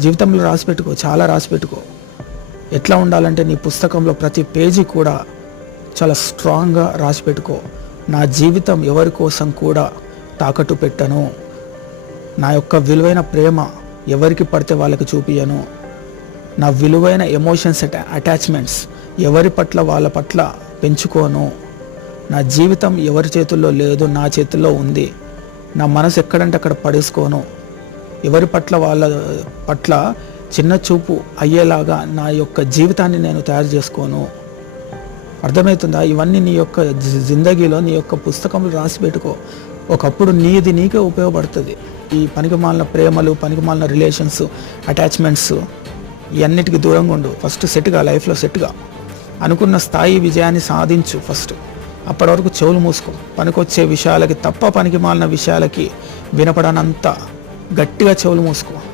జీవితంలో రాసిపెట్టుకో, చాలా రాసిపెట్టుకో. ఎట్లా ఉండాలంటే నీ పుస్తకంలో ప్రతి పేజీ కూడా చాలా స్ట్రాంగ్గా రాసిపెట్టుకో. నా జీవితం ఎవరి కోసం కూడా తాకట్టు పెట్టను. నా యొక్క విలువైన ప్రేమ ఎవరికి పడితే వాళ్ళకి చూపియను. నా విలువైన ఎమోషన్స్ అటాచ్మెంట్స్ ఎవరి పట్ల వాళ్ళ పట్ల పెంచుకోను. నా జీవితం ఎవరి చేతుల్లో లేదు, నా చేతుల్లో ఉంది. నా మనసు ఎక్కడంటే అక్కడ పడేసుకోను. ఎవరి పట్ల వాళ్ళ పట్ల చిన్న చూపు అయ్యేలాగా నా యొక్క జీవితాన్ని నేను తయారు చేసుకోను. అర్థమవుతుందా? ఇవన్నీ నీ యొక్క జిందగీలో నీ యొక్క పుస్తకంలో రాసి పెట్టుకో. ఒకప్పుడు నీది నీకే ఉపయోగపడుతుంది. ఈ పనికిమాలిన ప్రేమలు, పనికిమాలిన రిలేషన్స్, అటాచ్మెంట్స్ ఇవన్నిటికీ దూరంగా ఉండు. ఫస్ట్ సెట్గా, లైఫ్లో సెట్గా అనుకున్న స్థాయి విజయాన్ని సాధించు ఫస్ట్. అప్పటి వరకు చెవులు మూసుకో. పనికొచ్చే విషయాలకి తప్ప పనికిమాలిన విషయాలకి వినపడనంత గట్టిగా చెవులు మూసుకో.